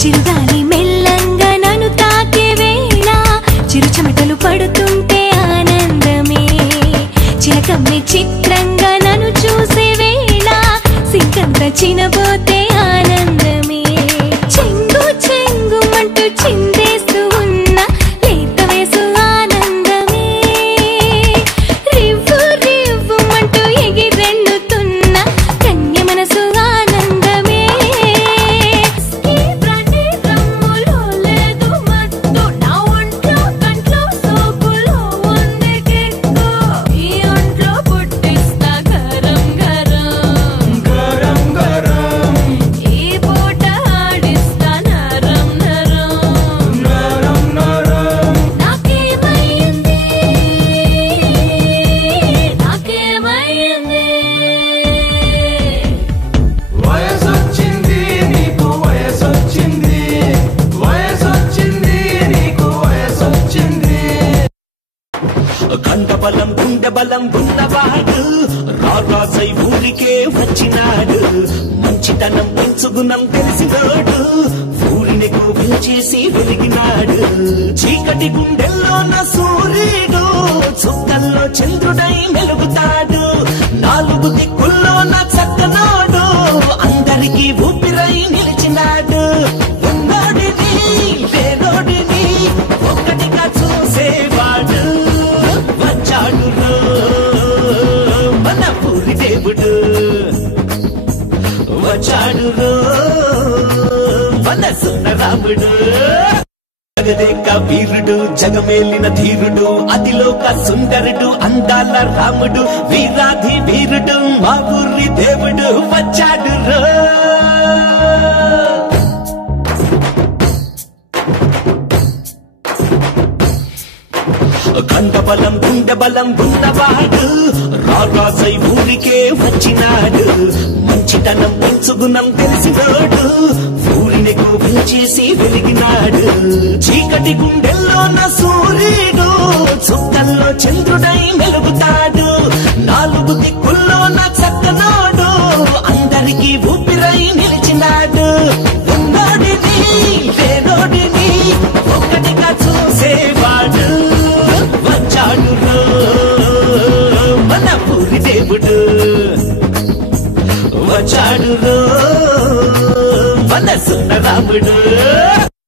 చిరుగాలి మెల్లంగా నన్ను తాకే వేళ చిరు చెమటలు పడుతుంటే ఆనందమే చిలకమ్మే చిత్రంగా నన్ను చూసే వేళ సింకంత చినబోతే ఆనందమే చెంగు చెంగుమంటూ చిందేస్తూ ఉన్న లేత వేసు ఆనందమే రివ్వు రివ్వుమంటూ ఎగిరెళ్ళుతున్న కన్య మనసు ఆనందమే రమ్ములో లేదు మత్తు నా ఒంట్లో కంట్లో సోకులో ఉంది కిక్కు ఈ ఒంట్లో పుట్టిస్తా గరం గరం గరం గరం ఈ పూట ఆడిస్తా నరం నరం నరం నరం నాకేమైంది వయసొచ్చింది నీకు వయసొచ్చింది వయసొచ్చింది నీకు వయసొచ్చింది కండబలం గుండెబలం ఉన్నవాడు రారాజై ఊరికే వచ్చినాడు మంచితనం పెంచుగుణం తెలిసినోడు ఊరిని కోపించేసి వెలిగినాడు చీకటి గుండెల్లోన సూర్యుడు చుక్కల్లో చంద్రుడై మెలుగుతాడు నాలుగు దిక్కుల్లోన చక్కనోడు అందరికీ ఊపిరై నిలిచినాడు ఉన్నోడిని లేనోడిని ఒక్కటిగా చూసేవాడు వచ్చాడు మన పూరి దేవుడు వచ్చాడు మన సుందరాముడు జగదేక వీరుడు జగమేలిన ధీరుడు అతిలోక సుందరుడు అందాల రాముడు వీరాధి వీరుడు మా ఊరి దేవుడు వచ్చాడు కండబలం గుండెబలం ఉన్నవాడు రారాజై ఊరికే వచ్చినాడు మంచితనం పెంచుగుణం తెలిసినోడు ఊరిని కోపించేసి వెలిగినాడు చీకటి గుండెల్లోన సూర్యుడు చుక్కల్లో చంద్రుడై మెలుగుతాడు నాలుగు దిక్కుల్లోన చక్కనోడు అందరికీ ఊపిరై నిలిచినాడు ఉన్నోడిని లేనోడిని ఒక్కటిగా చూసేవాడు వచ్చాడు మన పూరి దేవుడు వచ్చాడు మన సుందరాముడు